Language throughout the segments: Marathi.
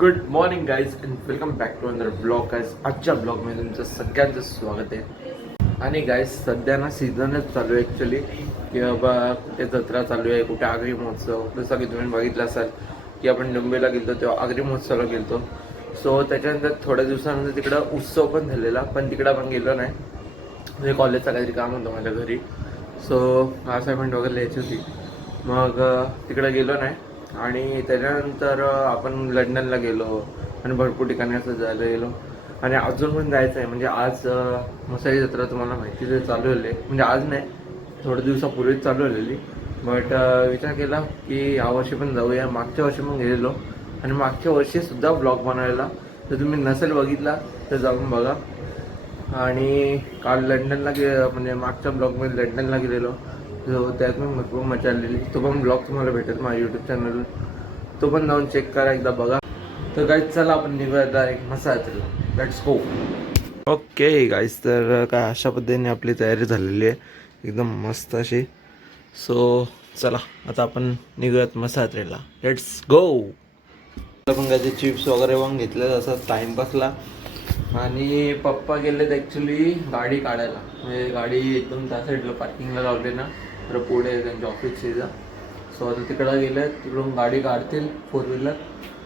Good morning guys and welcome back to another blog guys. आजच्या ब्लॉगमध्ये तुमचं सगळ्यांचं स्वागत आहे. आणि गाईज सध्या ना सीझनच चालू आहे ॲक्च्युली, की बाबा कुठे जत्रा चालू आहे, कुठे आगरी महोत्सव. जसं की तुम्ही बघितलं असाल की आपण मुंबईला गेलो तेव्हा आगरी महोत्सवाला गेलो. सो त्याच्यानंतर थोड्या दिवसानंतर तिकडं उत्सव पण झालेला, पण तिकडं पण गेलो नाही. म्हणजे कॉलेजचा काहीतरी काम होतं माझ्या घरी. सो असाइनमेंट वगैरे लिहायची होती, मग तिकडं गेलो नाही. आणि त्याच्यानंतर आपण लंडनला गेलो आणि भरपूर ठिकाणी असं जायला गेलो. आणि अजून पण जायचं आहे. म्हणजे आज मसाई जत्रा तुम्हाला माहिती आहे चालू झाली, म्हणजे आज नाही, थोड्या दिवसापूर्वीच चालू झालेली. बट विचार केला की यावर्षी पण जाऊया. मागच्या वर्षी पण गेलेलो आणि मागच्या वर्षीसुद्धा ब्लॉग बनवायला, तर तुम्ही नसेल बघितला तर जाऊन बघा. आणि काल लंडनला म्हणजे मागच्या ब्लॉगमध्ये लंडनला गेलेलो, जो त्यात पण भरपूर मजा आलेली. तो पण ब्लॉग तुम्हाला भेटेल माझ्या यूट्यूब चॅनलवर, तो पण जाऊन चेक करा एकदा, बघा. तर गाईज चला आपण निघूया डायरेक्ट मसाजला. Let's go. ओके गाईज, तर काय अशा पद्धतीने आपली तयारी झालेली आहे एकदम मस्त अशी. सो चला आता आपण निघूयात मसाजला. लेट्स गो. पण काय ते चिप्स वगैरे पण घेतले असं टाइमपासला. आणि पप्पा गेलेत ॲक्च्युली गाडी काढायला. म्हणजे गाडी एकदम त्या साईडला पार्किंगला लावली ना, तर पुढे त्यांच्या ऑफिसचा. सो आता तिकडं गेले, तिकडून गाडी काढतील 4 व्हीलर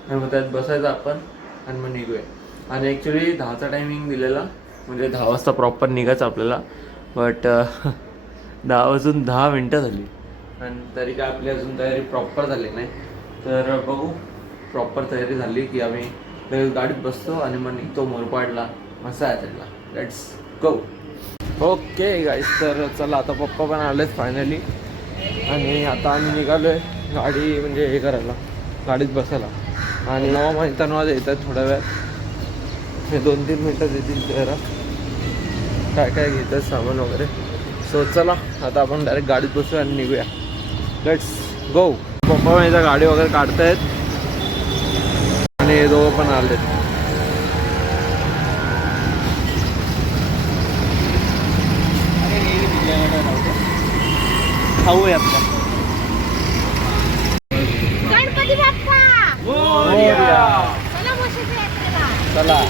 आणि मग त्यात बसायचं आपण आणि मग निघूया. आणि ॲक्च्युली 10चा टायमिंग दिलेला, म्हणजे 10 वाजता प्रॉपर निघायचं आपल्याला. बट 10 वाजून 10 मिनटं झाली आणि तरी काय आपली अजून तयारी प्रॉपर झाली नाही. तर बघू, प्रॉपर तयारी झाली की आम्ही गाडीत बसतो आणि मग निघतो मोरपाडला मसाजला. Let's go. ओके गाईस, तर चला आता पप्पा पण आलेत फायनली. आणि आता आम्ही निघालो आहे गाडी म्हणजे हे करायला, गाडीत बसायला. आणि 9:15 येतात थोड्या वेळात, हे 2-3 मिनटात येतील जरा काय काय घेतात सामान वगैरे. सो चला आता आपण डायरेक्ट गाडीत बसूया आणि निघूया. Let's go. पप्पा माझ्या गाडी वगैरे काढतायत आणि हे दोघं पण आलेत. खाऊ आहे आपला गणपती बाप्पा मोरया. चला म्हशीच्या यात्रेला. चला.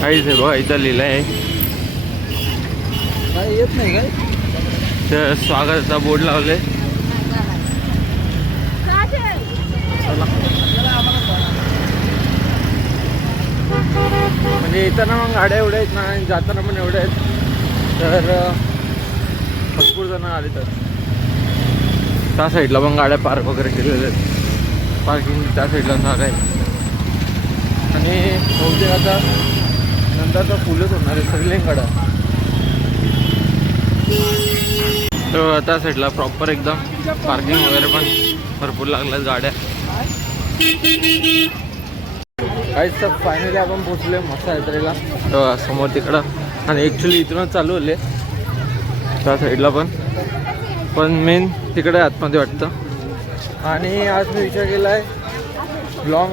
काहीच आहे बघा, इथं लिहिलं आहे काय येत नाही काय? तर स्वागताचा बोर्ड लावले. म्हणजे येताना मग गाड्या एवढ्या आहेत ना आणि जाताना पण एवढ्या आहेत, तर भरपूर जण आले. तर त्या साईडला पण गाड्या पार्क वगैरे केलेल्या आहेत. पार्किंग त्या साईडला जागा आहे. आणि बहुतेक आता नंतर तर फुलच होणार आहे सगळे गाड्या. तर त्या साईडला प्रॉपर एकदम पार्किंग वगैरे पण भरपूर लागल्यात गाड्या. काहीच तर फायनली आपण पोचले मसा यात्रेला समोर तिकडं. आणि ॲक्च्युली इथूनच चालू होले त्या साईडला पण मेन तिकडे आतमध्ये वाटतं. आणि आज मी विचार केला आहे ब्लॉग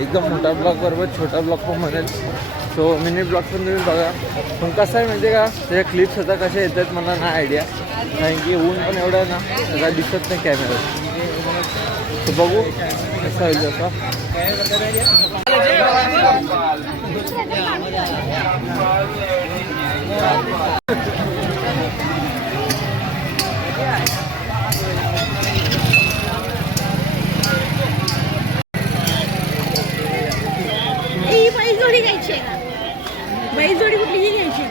एकदम मोठा ब्लॉग बरोबर छोटा ब्लॉग पण म्हणेल. सो मिनी ब्लॉग पण तुम्ही बघा. पण कसं आहे म्हणजे का, त्याच्या क्लिप्स आता कशा येतात मला नाही आयडिया, कारण की ऊन पण एवढं आहे ना, सगळं दिसत नाही कॅमेऱ्यात. तर बघू कसं होईल तसं. ही बैलजोडी घ्यायची आहे. बैलजोडी कुठली ही घ्यायची?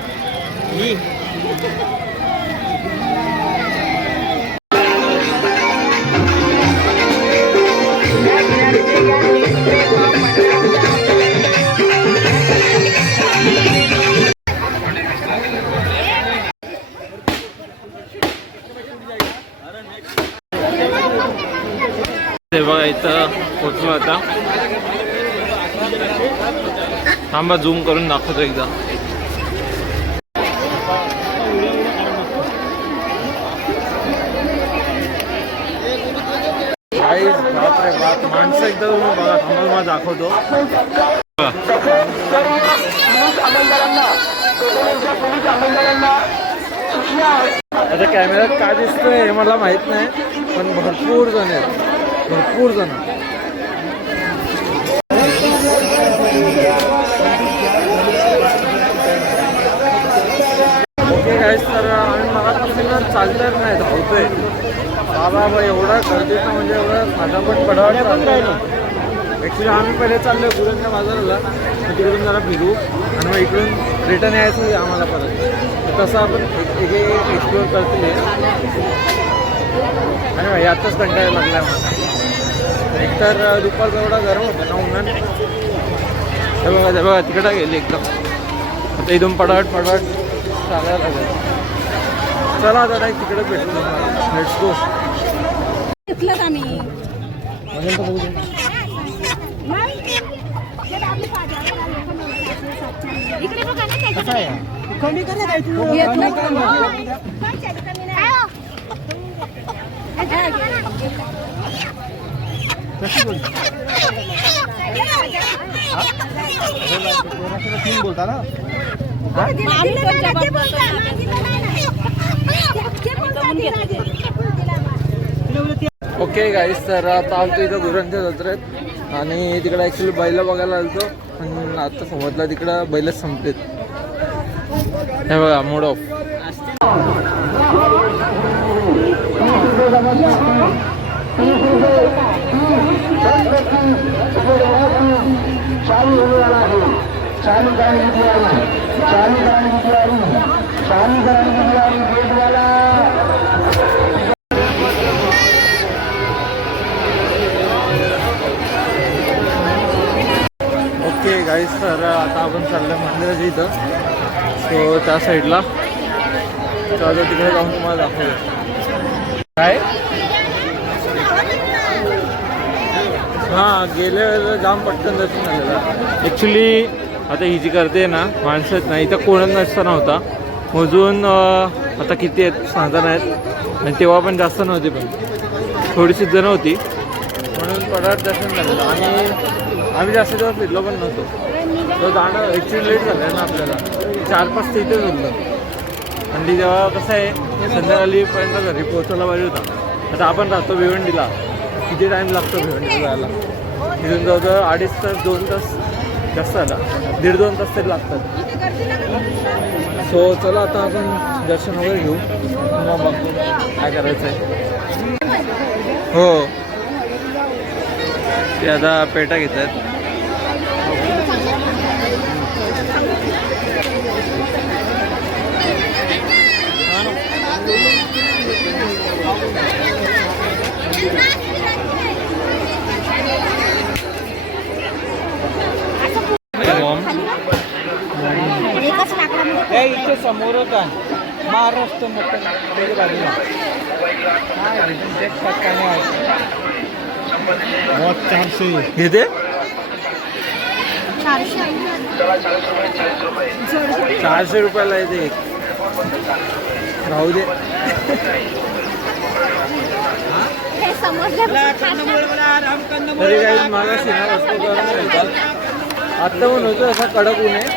ते बघा इथं पोचलो आता. थांबा झूम करून दाखवतो एकदा. गाईज बापरे बाप माणसं एकदा तुम्ही बघा थांबा मला दाखवतो. आता कॅमेऱ्यात काय दिसतंय हे मला माहित नाही पण भरपूर जण आहेत भरपूर जण. ओके गाईज तर आम्ही मगापासून चालणार नाही धावतोय बाबा एवढा गर्दीचा म्हणजे एवढं फटाफट पडावं पण राहिलो. ॲक्च्युली आम्ही पहिले चाललो गुरांच्या बाजाराला तिकडून जरा फिरू आणि मग इकडून रिटर्न यायचं आम्हाला परत. तर तसं आपण एक एक्सप्लोअर करतील आणि आत्ताच कंटाळा लागला मला. एकतर दुपारचा एवढा गरम होतं ना उन्हाने. हे बघा तिकडं गेली एकदम. आता इथून पडावट चालायला लागेल. चला आता नाही तिकडे भेटतो लेट्स गो. घेतलं आम्ही इकडे बघा ना कसं आहे कमी करे काय तू कशी बोलतो तीन बोलता ना. ओके गाईस तर आता आलतो इथं गुरांच्या जत्रेत आणि तिकडे ॲक्च्युली बैल बघायला आलतो पण आता समजलं तिकडं बैलच संपलेत. हे बघा मूड ऑफ. ओके गाईस तर आता आपण चाललो मंदिराच्या इथं. सो त्या साईडला तर तिकडे जाऊन तुम्हाला दाखवतो काय. हां गेल्या वेळेला जाम पटकन दर्शन झालेलं. ॲक्च्युली आता ही जी करते ना माणसं नाही इथं कोणच नसता नव्हता. मोजून आता किती आहेत 6 जण आहेत आणि तेव्हा पण जास्त नव्हती पण थोडीशीच जणं होती म्हणून पडाट दर्शन झालेलं. आणि आम्ही जास्त दिवस फिरलो पण नव्हतो. तो जाणं ॲक्च्युली लेट झालं आहे ना आपल्याला 4-5 ते इथेच होतं आणि जेव्हा कसं आहे संध्याकाळीपर्यंत घरी पोहोचायला पाहिजे होता. आता आपण राहतो भिवंडीला. किती टाईम लागतो भिवंडीला जायला. तिथून जवळजवळ 2.5 तास 2 तास जास्त झाला 1.5-2 तास तरी लागतात. सो चला आता आपण दर्शन वगैरे घेऊ मग बघतो काय करायचं आहे. हो ते आता पेटा घेत आहेत. इथे समोरच आहे महाराष्ट्र मोठं बाजूला घेते 400 रुपयाला येते एक. राहू दे. तरी काही माझा सिनेमा वस्तू करून मिळतात. आत्ता पण होतो असा कडक ऊन आहे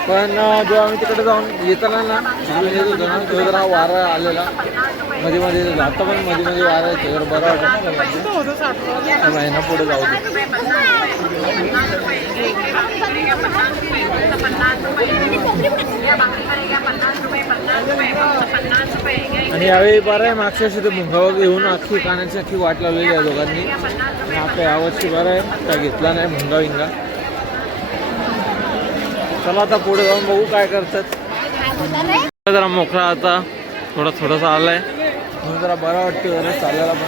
पण जेव्हा आम्ही तिकडे जाऊन येताना ना तो जरा वारा आलेला मध्ये आता पण मध्ये वारा येतो जरा बरं वाटतं ना महिना पुढे जाऊ दे. आणि यावेळी बरं आहे मागच्या वर्षी तर भुंगावर घेऊन अख्खी कानाची अख्खी वाट लावलेली आहे दोघांनी. आणि आपल्या यावर्षी बरं आहे काय घेतला नाही भुंगा विंगा. चला आता पुढे जाऊन बघू काय करतात. जरा मोकळा आता थोडासा आलाय म्हणून जरा बरं वाटतं जरा चालायला पण.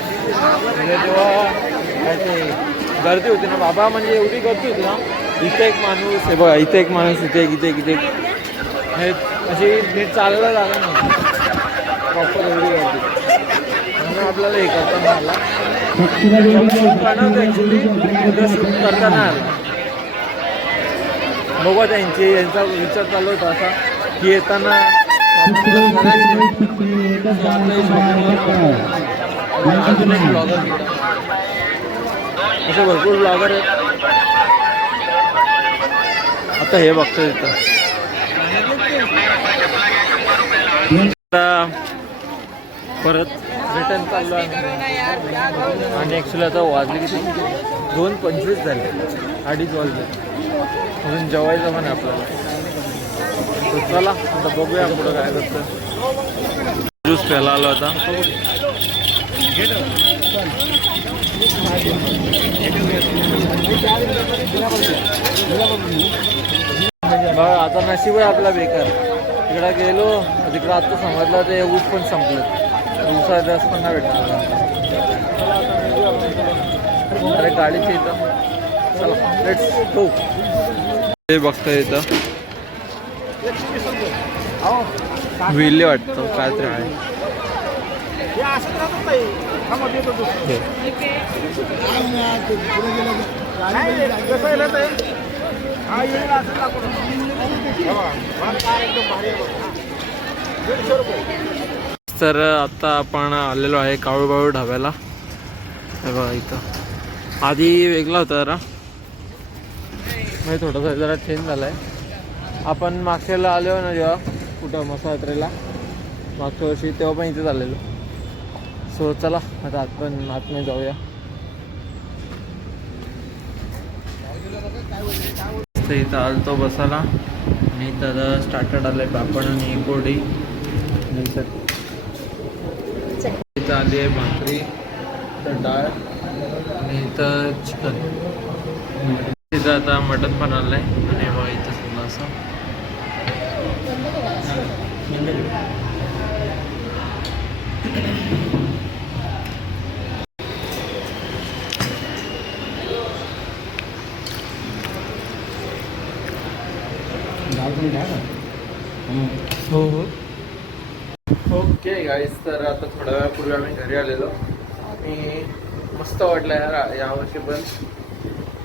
म्हणजे तेव्हा काय ते गर्दी होती ना बाबा म्हणजे एवढी गर्दी होती ना. इथे एक माणूस हे बघा इथे एक माणूस इथे इथे हे अशी नीट चालायला जागा नव्हती प्रॉपर एवढी गर्दी म्हणून आपल्याला हे करताना आला ॲक्च्युली शूट करताना आला. बघा यांचा विचार चालू होता असा की येताना अजून एक ब्लॉगर असे भरपूर ब्लॉगर आहेत. आता हे बघतो इथं आता परत रिटर्न चाललो आहे आणि ॲक्च्युली आता वाजले किती 2:25 झाले, 2:30 वाजले. अजून जेवायचं पण आहे आपल्याला. तर चला आता बघूया पुढं काय करतं. ज्यूस प्यायला आलो आता. बघा आता नशीब आहे आपला बेकार. तिकडं गेलो तिकडं आता समजलं ते ऊस पण संपलं. दिवसा जास्त पण नाही भेटत. अरे गाडीचे इथं चला लेट्स गो. हे बघतोय इथं विल्ले वाटतं काहीतरी आहे. तर आता आपण आलेलो आहे काळूबाळू ढाब्याला. हे बघा इथं आधी वेगळा होता जरा, म्हणजे थोडासा जरा चेंज झाला आहे. आपण मागच्याला आलो ना जेव्हा कुठं मसात्रेला मागच्या वर्षी, तेव्हा पण इथे आलेलो. सो चला आता आपण आतमध्ये जाऊया. इथं आलतो बसायला आणि इथं स्टार्टर आलं आहे पापड आणि कोरडी. इथं आली आहे भाकरी, इथं डाळ आणि इथं चिकन. इथं आता मटन पण आलं आहे आणि मग इथं समजा असं हो हो. ओके गाईस, तर आता थोड्या वेळापूर्वी आम्ही घरी आलेलो आणि मस्त वाटलं यार यावर्षी पण.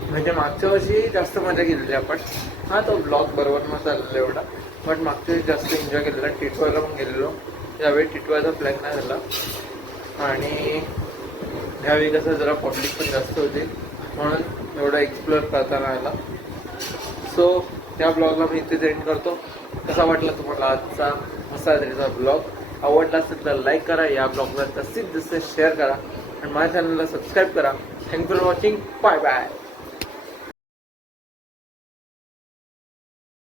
म्हणजे मागच्या वर्षी जास्त मजा केलेली आपण. हा तो ब्लॉग बरोबर नव्हता आलेला एवढा, बट मागच्या वेळी जास्त एन्जॉय केलेला. टिटवायला पण गेलेलो. यावेळी टिटवायचा प्लॅन नाही झाला आणि ह्यावेळी कसं जरा पब्लिक पण जास्त होती म्हणून एवढा एक्सप्लोअर करता नाही आला. सो त्या ब्लॉगला मी इथेच एंड करतो. कसा वाटला तुम्हाला आजचा मसात्रेचा ब्लॉग? आवडला असेल तर लाईक करा, या ब्लॉगला जास्तीत जास्त शेअर करा आणि माझ्या चॅनलला सबस्क्राईब करा. Thank you for watching. Bye bye.